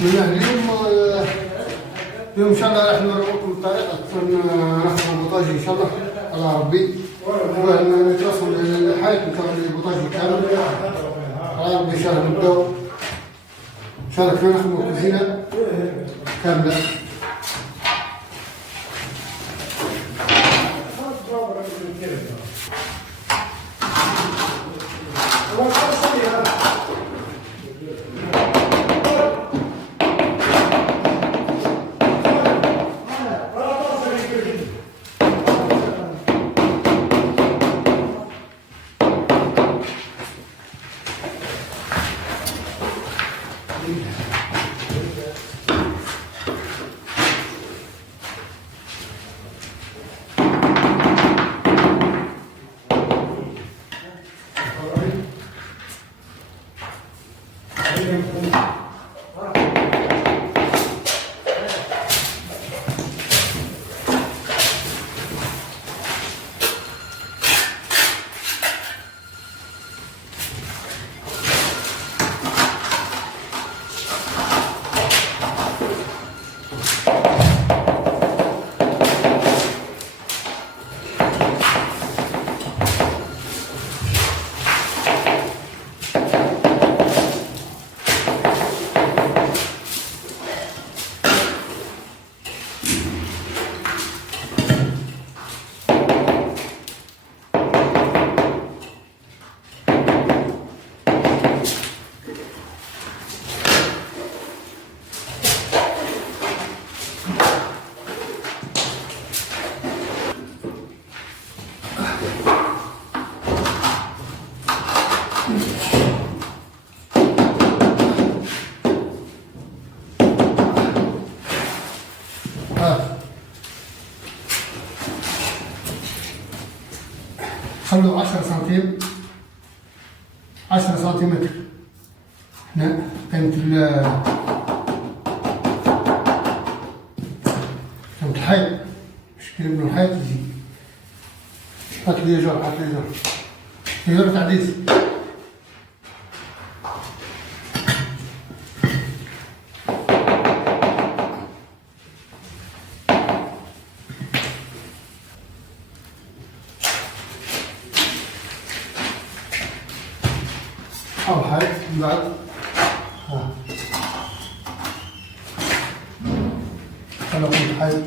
اليوم ان شاء الله راح نوريكم الطريقه نخدم البوطاجي ان شاء الله على ربي. نتواصل الحيط نتاع البوطاجي كامل على ربي. ان شاء الله نبداو ان شاء الله كيف نخدموا الكوزينه كامله. خلوا 10 سنتيم 10 سنتيمتر. هنا كانت الحيط مشكلة من الحيط يجي. هات لي جار هات لي جار تعديس. أو حيط من بعد خلوا الحيط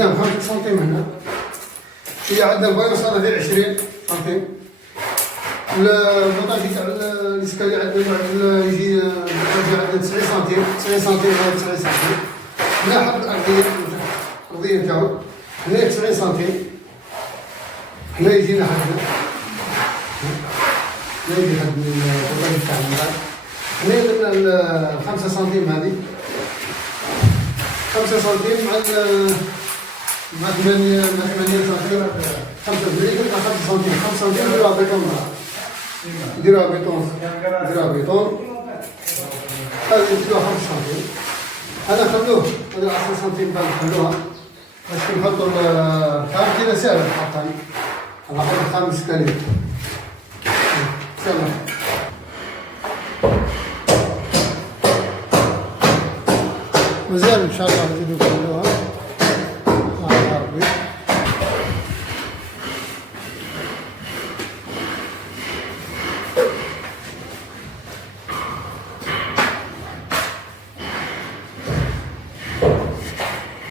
زدنا 5 سنتيم هنا. هي عندنا الفايونس هذا فيه 20 سنتيم. البوطاجي تاع الاسكالي عندنا يجي البوطاجي عندنا 90 سنتيم، 90 سنتيم غير 90 سنتيم. هنا حد الأرضية تاعو هنا 90 سنتيم. هنا يجينا حد هنا يجي حد البوطاجي تاعنا. هنا درنا 5 سنتيم هذه 5 سنتيم مع 8 سنتيم 5 سنتيم 5 سنتيم نديروها بيطون نديروها بيطون هذه نديروها 5 سنتيم هذا خلوه، هذا 10 سنتيم بعد خلوها. بس نحطوا الكارت كذا سعر الحطان. أنا أحط 5 كلمة. يلا. مازال إن شاء الله نزيدوا خلوها.